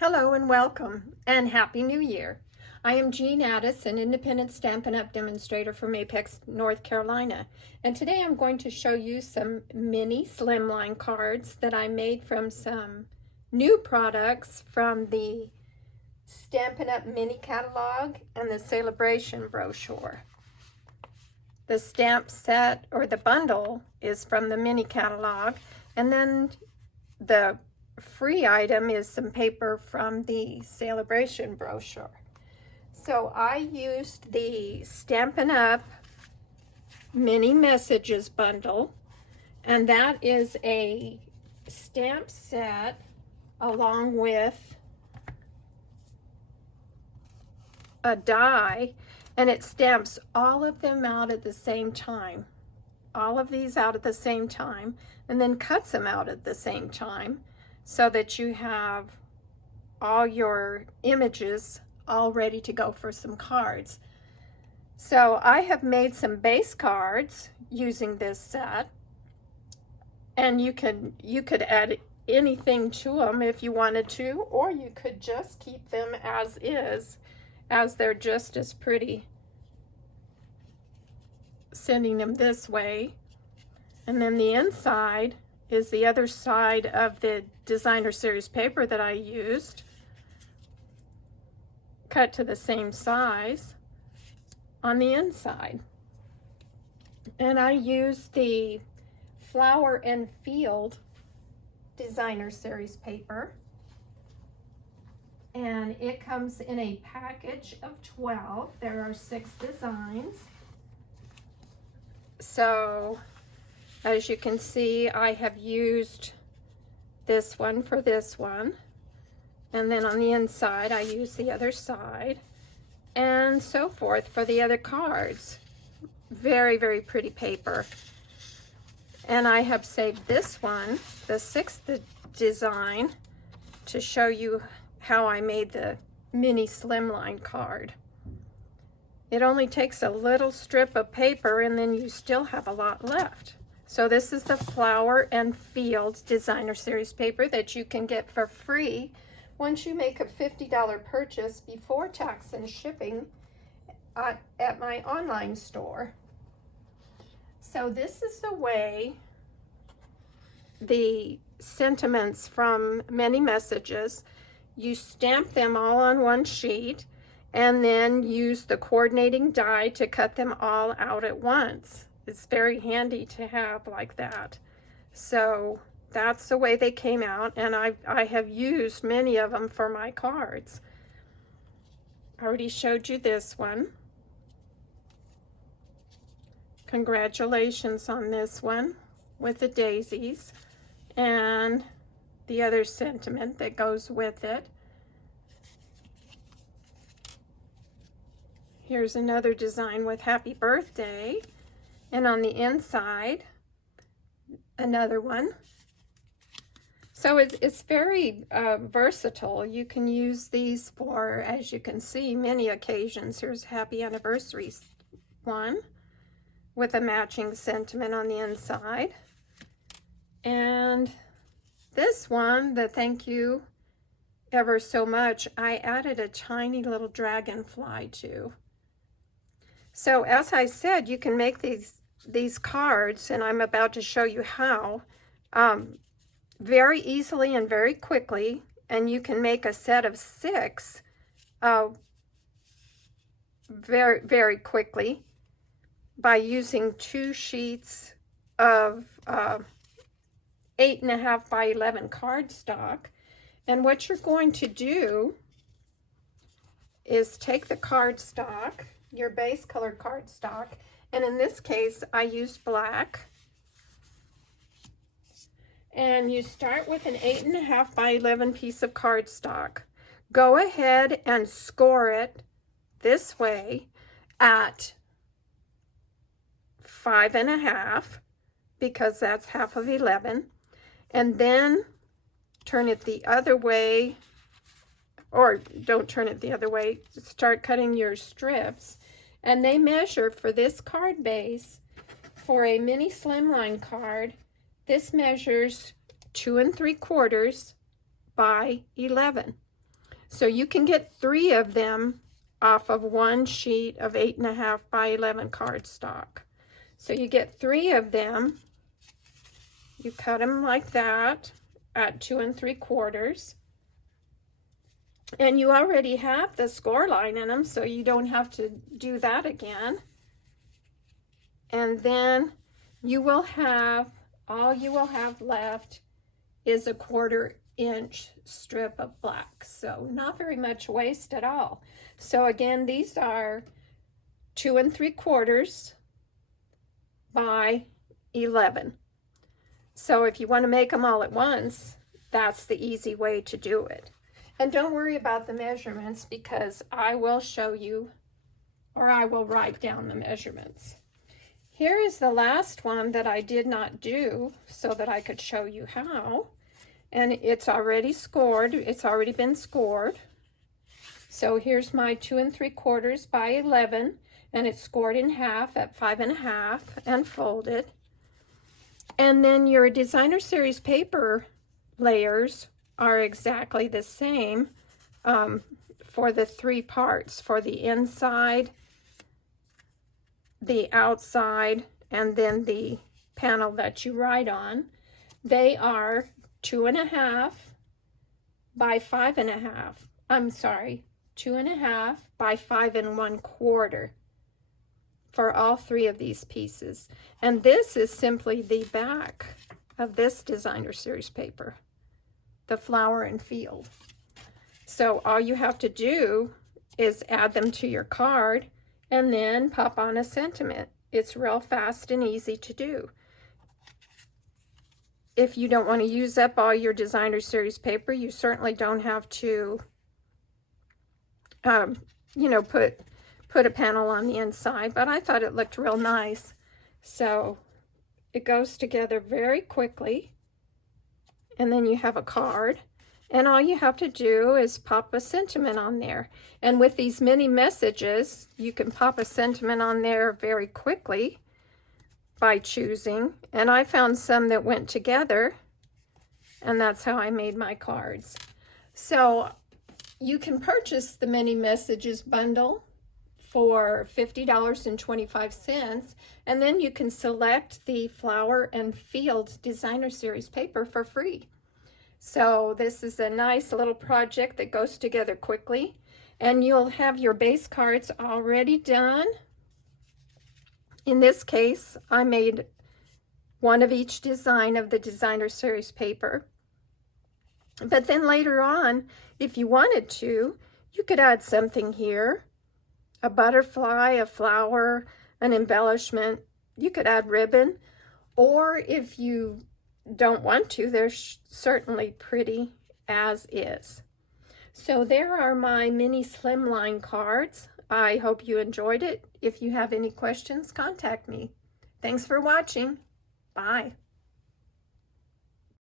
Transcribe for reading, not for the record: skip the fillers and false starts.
Hello and welcome, and Happy New Year. I am Jean Addis, an independent Stampin' Up! Demonstrator from Apex, North Carolina. And today I'm going to show you some mini slimline cards that I made from some new products from the Stampin' Up! Mini Catalog and the Sale A Bration Brochure. The stamp set, or the bundle, is from the mini catalog, and then the free item is some paper from the Sale A Bration Brochure. So I used the Stampin' Up! Mini Messages bundle, and that is a stamp set along with a die, and it stamps all of them out at the same time. All of these out at the same time, and then cuts them out at the same time, so that you have all your images all ready to go for some cards. So I have made some base cards using this set, and you could add anything to them if you wanted to, or you could just keep them as is, as they're just as pretty, sending them this way. And then the inside is the other side of the designer series paper that I used, cut to the same size on the inside. And I used the Flower and Field designer series paper, and it comes in a package of 12. There are 6 designs. So as you can see, I have used this one for this one, and then on the inside I use the other side, and so forth for the other cards. Very, very pretty paper. And I have saved this one, the 6th design, to show you how I made the mini slimline card. It only takes a little strip of paper, and then you still have a lot left. So this is the Flower and Field designer series paper that you can get for free once you make a $50 purchase before tax and shipping at my online store. So this is the way the sentiments from many messages, you stamp them all on one sheet and then use the coordinating die to cut them all out at once. It's very handy to have like that. So that's the way they came out, and I have used many of them for my cards. I already showed you this one. Congratulations on this one with the daisies and the other sentiment that goes with it. Here's another design with happy birthday. And on the inside, another one. So it's very versatile. You can use these for, as you can see, many occasions. Here's happy anniversary one with a matching sentiment on the inside. And this one, the thank you ever so much, I added a tiny little dragonfly to. So as I said, you can make these cards, and I'm about to show you how, very easily and very quickly, and you can make a set of 6 very, very quickly by using 2 sheets of 8.5 by 11 cardstock. And what you're going to do is take the cardstock, your base color cardstock, and in this case I used black, and you start with an 8.5 by 11 piece of cardstock. Go ahead and score it this way at 5.5, because that's half of 11, and then turn it the other way, or don't turn it the other way, start cutting your strips. And they measure for this card base, for a mini slimline card, this measures 2 3/4 by 11. So you can get 3 of them off of one sheet of 8.5 by 11 cardstock. So you get 3 of them. You cut them like that at 2 3/4. And you already have the score line in them, so you don't have to do that again. And then you will have, all you will have left is a 1/4 inch strip of black. So not very much waste at all. So again, these are 2 3/4 by 11. So if you want to make them all at once, that's the easy way to do it. And don't worry about the measurements, because I will show you, or I will write down the measurements. Here is the last one that I did not do so that I could show you how. And it's already scored. It's already been scored. So here's my 2 3/4 by 11, and it's scored in half at 5.5 and folded. And then your designer series paper layers are exactly the same for the 3 parts, for the inside, the outside, and then the panel that you write on. They are 2.5 by 5.5. I'm sorry, 2.5 by 5 1/4 for all 3 of these pieces. And this is simply the back of this designer series paper, the flower and field. So all you have to do is add them to your card and then pop on a sentiment. It's real fast and easy to do. If you don't want to use up all your designer series paper, you certainly don't have to, you know, put a panel on the inside, but I thought it looked real nice. So it goes together very quickly, and then you have a card, and all you have to do is pop a sentiment on there. And with these mini messages, you can pop a sentiment on there very quickly by choosing, and I found some that went together, and that's how I made my cards. So you can purchase the mini messages bundle for $50.25, and then you can select the flower and field designer series paper for free. So this is a nice little project that goes together quickly, and you'll have your base cards already done. In this case, I made one of each design of the designer series paper. But then later on, if you wanted to, you could add something here, a butterfly, a flower, an embellishment. You could add ribbon, or if you don't want to, they're certainly pretty as is. So there are my mini Slimline cards. I hope you enjoyed it. If you have any questions, contact me. Thanks for watching. Bye.